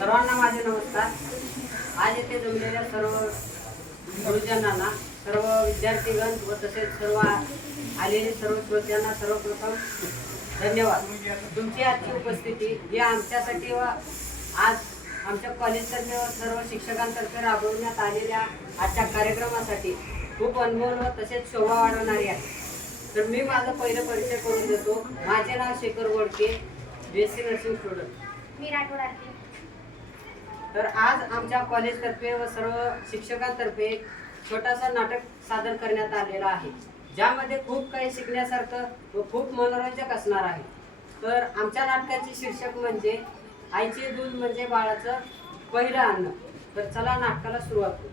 सर्वांना माझे नमस्कार. आज येथे जमलेल्या सर्व गुरुजनांना, सर्व विद्यार्थीगण व तसेच सर्व आलेले सर्व श्रोत्यांना सर्वप्रथम धन्यवाद. तुमची आजची उपस्थिती ही आमच्यासाठी व आज आमच्या कॉलेजतर्फे व सर्व शिक्षकांतर्फे राबवण्यात आलेल्या आजच्या कार्यक्रमासाठी खूप अनमोल व तसेच शोभा वाढवणारी आहे. तर मी माझा पहिला परिचय करून देतो. माझे नाव Shekhar Wadke, BSc nursing student. मी राठोड आहे. तर आज आमच्या कॉलेजतर्फे व सर्व शिक्षकांतर्फे एक छोटासा नाटक सादर करण्यात आलेला आहे, ज्यामध्ये खूप काही शिकण्यासारखं व खूप मनोरंजक असणार आहे. तर आमच्या नाटकाचे शीर्षक म्हणजे आईचे दूध म्हणजे बाळाचं पहिलं अन्न. तर चला नाटकाला सुरुवात करू.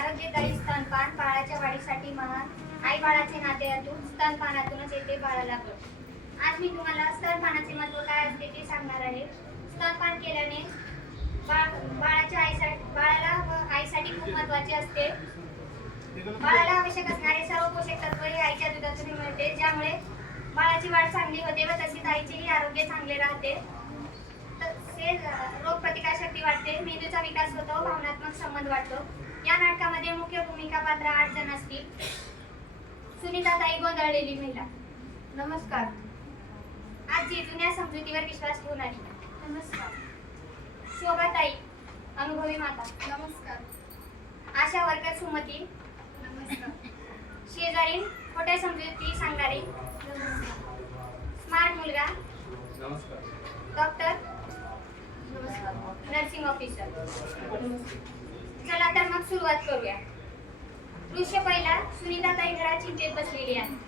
आरोग्यदायी स्तनपान बाळाच्या वाढीसाठी महान. आई बाळाचे नाते यातून स्तनपानातूनच येते बाळाला बळ. आज मी तुम्हाला स्तनपानाचे महत्त्व काय असते ते सांगणार आहे. स्तनपान केल्याने बाळाला व आईसाठी खूप महत्त्वाचे असते. बाळाला आवश्यक असणारे सर्व पोषक तत्व हे आईच्या दुधातून मिळते, ज्यामुळे बाळाची वाढ चांगली होते व तसेच आईचेही आरोग्य चांगले राहते. तसेच रोगप्रतिकारशक्ती वाढते, मेंदूचा विकास होतो, भावनात्मक संबंध वाढतो. या नाटकामध्ये मुख्य भूमिका पात्र 8 जण असतील. सुनीताताई गोंधळलेली महिला. नमस्कार. आजी जुन्या समजुतीवर विश्वास ठेवणारी. नमस्कार. शोभाताई अनुभवी माता. नमस्कार. आशा वर्कर सुमती. नमस्कार. शेजारीन खोट्या समजुती सांगणारी. स्मार्ट मुलगा. नमस्कार. डॉक्टर. नमस्कार. Nursing officer. चला तर मग सुरुवात करूया. दृश्य पहिला. सुनीताताई घरात चिंतेत बसलेली आहे.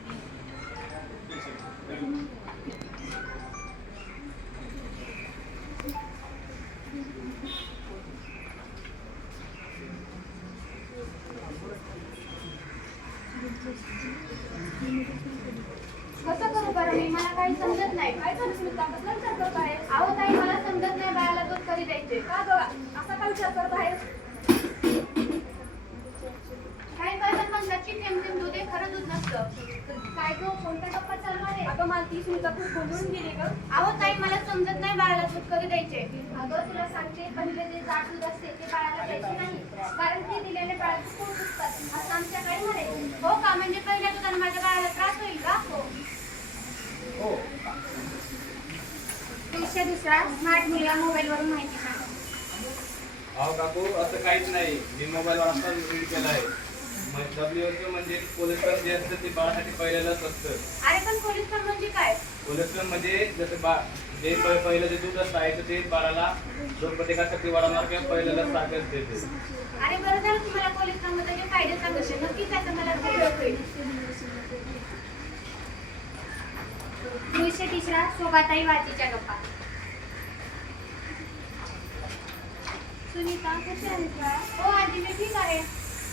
कसं करू बरं मी? मला काही समजत नाही. काय झालं स्मिता? कसला विचार करत आहे? अहो ताई, मला समजत नाही बाळाला दूध कधी द्यायचे. का गं असा काय विचार करत आहे? काही जण म्हणतात की थेंब दूध हे खरं दूध नसतं. काय गं, कोणता गप्पा चालू आहे? अगं मला ती स्मिता खूप गोंधळून गेली गं. अहो ताई, मला समजत नाही बाळाला दूध कधी द्यायचे. अगं तुला सांगते, पहिले जे जाड दूध असते ते बाळाला द्यायचे नाही, कारण ते दिल्याने बाळाचे पोट दुखतात असं आमच्याकडे म्हणायचे. हो का? म्हणजे पहिल्या दुधाने माझ्या बाळाला त्रास होईल का? हो. दृश्य दुसरा. स्मार्ट मुलगा मोबाईलवरून माहिती सांगा. अहो काकू, असं काहीच नाही. मी मोबाईलवर आता रीड केलं आहे. WHO म्हणजे कोलेस्ट्रॉल जे असतं ते बाळासाठी पहिल्यालाच असतं. अरे पण कोलेस्ट्रॉल म्हणजे काय? कोलेस्ट्रॉल म्हणजे जसं जे पहिलं जे दूध असतं आईचं ते बाळाला रोगप्रतिकारशक्ती वाढवणार किंवा पहिल्यालाच ताकद देते. अरे बरं झालं तुम्हाला कोलेस्ट्रॉल मध्ये फायदे सांगितले. नक्कीच त्याचा मला उपयोग होईल. दृश्य तिसरा. शोभाताई वाचीच्या गप्पा. सुनीता कशी आहेस बाळा? हो आजी, मी ठीक आहे.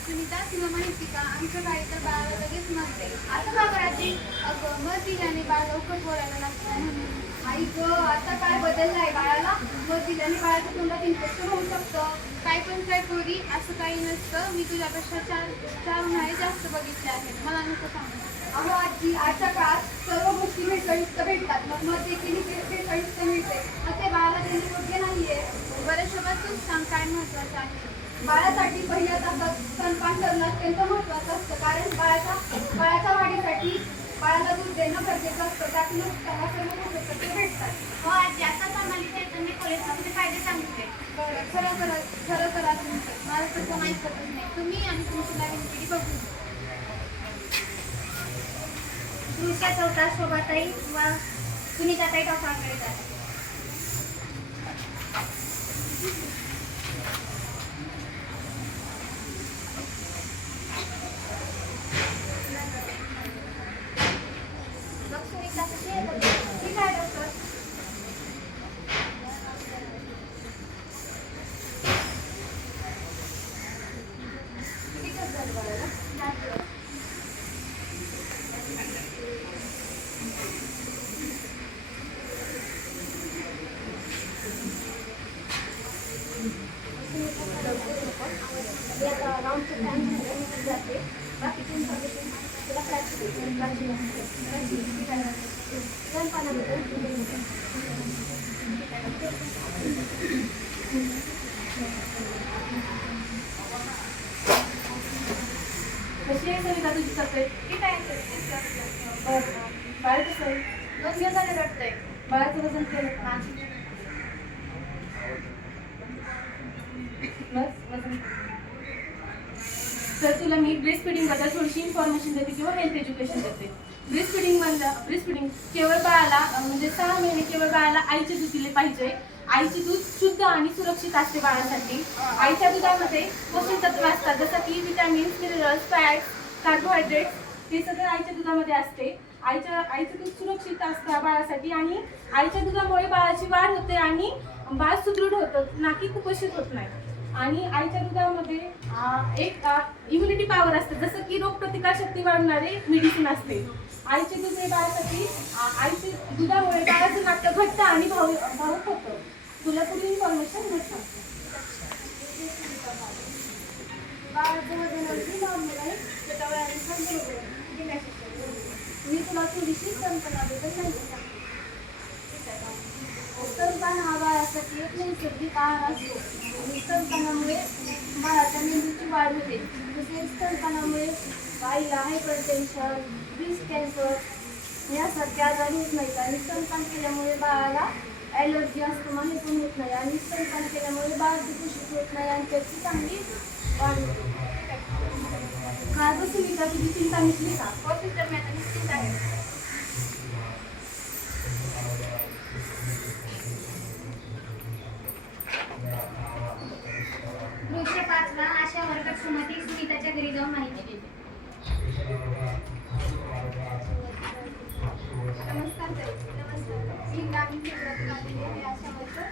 सुनीता, तुला माहिती का, आमच्या बाई तर बाळाला लगेच मरते. असं का करायची? अगं मर दिल्याने बाळ लवकर बोलायला लागतं म्हणून. आई गं, आता काय बदललं आहे बाळाला? मर दिल्याने बाळाच्या तोंडात इन्फेक्शन होऊ शकतं. काय पण काय पोरी, असं काही नसतं. मी तुझ्यापेक्षा चार उन्हाळे जास्त बघितले आहेत. मला नको सांगू. अहो आजी, आजच्या काळात सर्व गोष्टी भेसळयुक्त भेटतात. मग मग देखील भेसळयुक्त मिळते. असे बाळाला देणे योग्य नाहीये. बरं शोभा, तूच सांग काय महत्वाचं आहे. बाळासाठी पहिल्या तासात स्तनपान करणं अत्यंत महत्त्वाचं असतं, कारण बाळाच्या वाढीसाठी बाळाला दूध देणं गरजेचं असतं. त्यातूनच त्याला सर्व पोषक तत्त्वे भेटतात. हो आजी, आता आम्हाला चैतन्य कोलेस्ट्रॉलचे फायदे सांगितले. खरं करा तुमचं. मला तसं ऐकतच नाही. तुम्ही आणि तुमची नवीन पिढी बघू. दृश्य चौथा. शोभाताई व सुनीताताई डॉक्टरांकडे जातात. सुनीता कशी आहे? ठीक आहे डॉक्टर. किती खर्च झालं बाळाला? जाते. बाकीची तुला काय कशी आहे सविता तुझी तब्येत? ठीक आहे बरं. बाळ कसं आहे? 2 दिवसाने रडतंय. बाळाचं वजन केलं का? बस वजन. तर तुला मी ब्रेस्ट फिडिंग बद्दल थोडीशी इन्फॉर्मेशन देते किंवा हेल्थ एज्युकेशन देते. ब्रेस्ट फिडिंग केवळ बाळाला म्हणजे 6 महिने केवळ बाळाला आईचे दूध दिले पाहिजे. आईचे दूध शुद्ध आणि सुरक्षित असते बाळासाठी. आईच्या दुधामध्ये पोषक तत्व असतात जसं की विटॅमिन्स, मिनरल्स, फॅट्स, कार्बोहायड्रेट्स हे सगळं आईच्या दुधामध्ये असते. आईचं दूध सुरक्षित असतं बाळासाठी आणि आईच्या दुधामुळे बाळाची वाढ होते आणि बाळ सुदृढ होतं, ना की कुपोषित होत नाही. आणि आईच्या दुधामध्ये एक इम्युनिटी पॉवर असते जसं की रोगप्रतिकारशक्ती वाढवणारे मेडिसिन असते. आईचे दूध हे बाळासाठी आईच्या दुधामुळे बाळाचं नाट्य घट्ट आणि भावुक होतं. तुला पुढे इन्फॉर्मेशन मिळतं. बाळाचं वजन अगदी नॉर्मल आहे. त्याच्या वयानुसार बरोबर आहे. मी तुला थोडीशी स्तनपानाबद्दल माहिती सांगते. स्तनपान हा बाळासाठी एक नैसर्गिक आहार असतो. आणि स्तनपानामुळे बाळाच्या मेंदूची वाढ होते. तसेच स्तनपानामुळे आईला हायपरटेन्शन, ब्रेस्ट कॅन्सर यासारखे आजार होत नाहीत. आणि स्तनपान केल्यामुळे बाळाला ॲलर्जी अस्थमा हे पण होत नाही. आणि स्तनपान केल्यामुळे बाळ कुपोषित होत नाही आणि त्याची चांगली वाढ होते. काय गं सुनीता, तुझी चिंता मिटली का? हो सिस्टर, मी आता निश्चित आहे. रोजच्या 5ला आशा वर्गात सुमती सुनीताच्या घरी जाऊन माहिती देते. नमस्कार ताई. नमस्कार. मी ग्रामीण केंद्रातून आलेली आहे आशा वर्कर.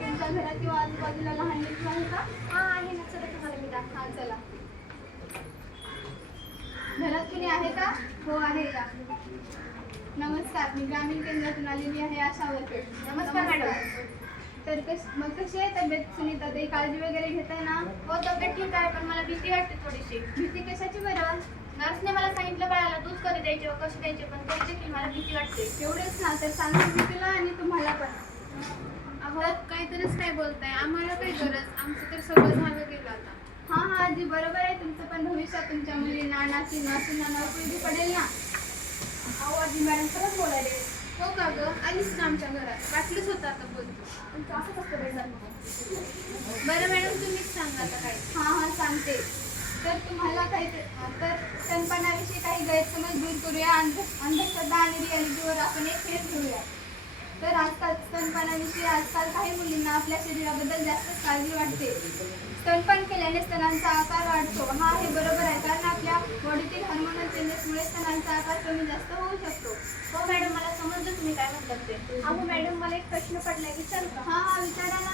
तुमच्या घरात किंवा आजूबाजूला लहान लेकरं आहे का? हां आहे ना, चला तुम्हाला मी दाखवते. हां चला. घरात कुणी आहे का? हो आहे का? नमस्कार. मी ग्रामीण केंद्रातून आलेली आहे आशा वर्कर. नमस्कार मॅडम. तर कशी आहे तब्येत सुनीता ताई? काळजी वगैरे घेताय ना? हो तब्येत ठीक आहे, पण मला भीती वाटते थोडीशी. भीती कशाची बरं? नर्सने मला सांगितलं बाळाला दूध कधी द्यायचे व कसे द्यायचे, पण तरी देखील मला भीती वाटते. एवढेच ना, तर सांगते मी तुला आणि तुम्हाला पण. अहो काहीतरीच काय बोलताय, आम्हाला काही गरज, आमचं तर सगळं झालं गेलं आता. हां हां आजी बरोबर आहे. तुमचं पण भविष्यात तुमच्या मुलींना नातींना सुनांना उपयोगी पडेल ना. अहो आजी मॅडम खरंच बोलायले. हो का गं, आलीच ना आमच्या घरात, वाटलंच होतं आता बोलतो. तुमचं असंच असतं बाई जन्म. बरं मॅडम तुम्हीच सांगा आता काय. हां हां सांगते. तर तुम्हाला तर स्तनपानाविषयी काही गैरसमज दूर करूया. अंधश्रद्धा आणि रियालिटीवर आपण एक खेळ खेळूया. तर आजकाल आजकाल काही मुलींना आपल्या शरीराबद्दल जास्त काळजी वाटते. स्तनपान केल्याने स्तनांचा आकार वाढतो. हे बरोबर आहे, कारण आपल्या बॉडीतील हार्मोनल चेंजेसमुळे स्तनांचा आकार कमी जास्त होऊ शकतो. हो मॅडम, मला समजलं तुम्ही काय म्हणतात ते. अहो मॅडम, मला एक प्रश्न पडलाय, विचारू का? हां विचारा ना.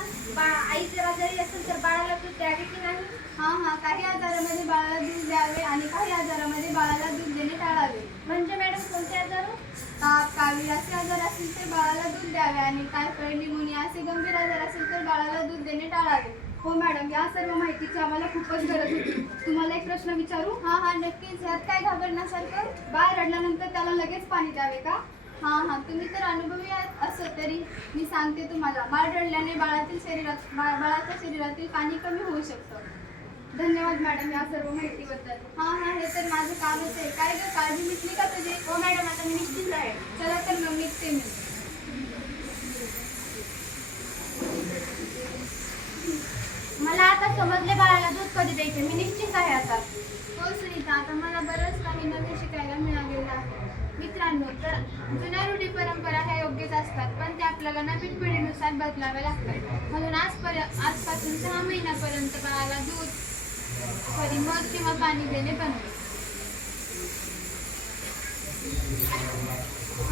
आई जर आजारी असेल तर बाळाला दूध द्यावे की नाही? हां काही आजारामध्ये बाळाला दूध द्यावे आणि काही आजारामध्ये बाळाला दूध देणे टाळावे. म्हणजे मॅडम कोणते आजार? ताप, कावीळ असे आजार असतील तर बाळाला दूध द्यावे आणि टायफॉइड, निमोनिया असे गंभीर आजार असेल तर बाळाला दूध देणे टाळावे. हो मॅडम, या सर्व माहितीची आम्हाला खूपच गरज होती. तुम्हाला एक प्रश्न विचारू? हां नक्कीच. ह्यात काय घाबरण्यासारखं? बाळ रडल्यानंतर त्याला लगेच पाणी द्यावे का? हां तुम्ही तर अनुभवी आहात. असं तरी मी सांगते तुम्हाला, बाळ रडल्याने बाळाच्या शरीरातील पाणी कमी होऊ शकतं. धन्यवाद मॅडम या सर्व माहितीबद्दल. हां हे तर माझं कामच आहे. काय गं, काळजी मिटली का तुझी? हो मॅडम, आता मी निश्चित आहे. चला तर मग निघते मी. मला आता समजले बाळाला दूध कधी द्यायचे. मी निश्चित आहे आता. हो सुनीता, आता मला बरंच काही नवीन शिकायला मिळालेलं आहे. मित्रांनो, तर जुन्या रूढी परंपरा ह्या योग्यच असतात, पण त्या आपल्याला नवीन पिढीनुसार बदलाव्या लागतात. म्हणून आजपासून 6 महिन्यापर्यंत बाळाला मध किंवा पाणी देणे बंद.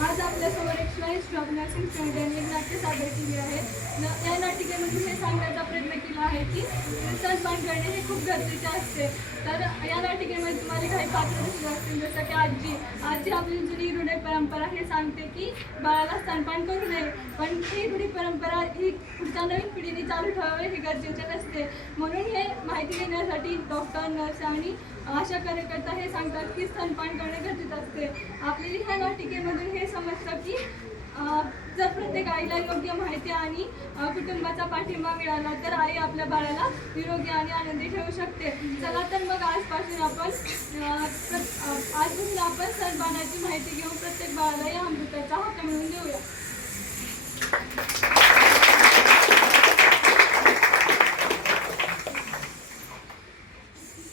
आज आपल्यासमोर एक स्लाइड ऑफ नर्सिंग स्टुडंट यांनी एक नाट्य सादर केली आहे. या नाटिकेमधून हे सांगण्याचा प्रयत्न केला आहे की स्तनपान करणे हे खूप गरजेचे असते. तर या नाटिकेमध्ये तुम्हाला काही पात्र दिसले असतील, जसं की आजी आपली जुनी रूढी परंपरा हे सांगते की बाळाला स्तनपान करू नये, पण ही रूढी परंपरा ही पुढच्या नवीन पिढीने चालू ठेवावे हे गरजेचे नसते. म्हणून हे माहिती देण्यासाठी डॉक्टर, नर्स आणि आशा कार्यकर्ता हे सांगतात की स्तनपान करणे गरजेचे असते. आपल्याला ह्या नाटिकेमधून हे समजतं की जर प्रत्येक आईला योग्य माहिती आणि कुटुंबाचा पाठिंबा मिळाला तर आई आपल्या बाळाला निरोगी आणि आनंदी ठेवू शकते. चला तर मग आजपासून आपण स्तनपानाची माहिती घेऊन प्रत्येक बाळाला या अमृताचा हक्क मिळवून देऊया.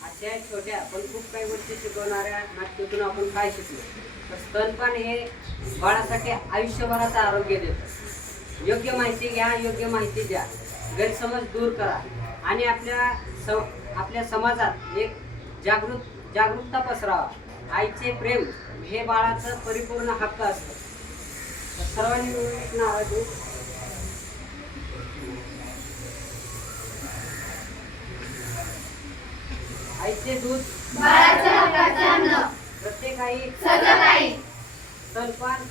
अशा छोट्या पण खूप काही गोष्टी शिकवणाऱ्या नाट्यातून आपण काय शिकलो तर स्तनपान हे बाळासाठी आयुष्यभराचं आरोग्य देतं. योग्य माहिती घ्या, योग्य माहिती द्या, गैरसमज दूर करा आणि आपल्या समाजात एक जागरूकता पसरावा. आईचे प्रेम हे बाळाचं परिपूर्ण हक्क असतं. तर सर्वांनी मिळून एक नारळ देऊ. आईचे दूध बाळाचं हक्काचं अन्न प्रत्येक आई सजग आई स्तनपान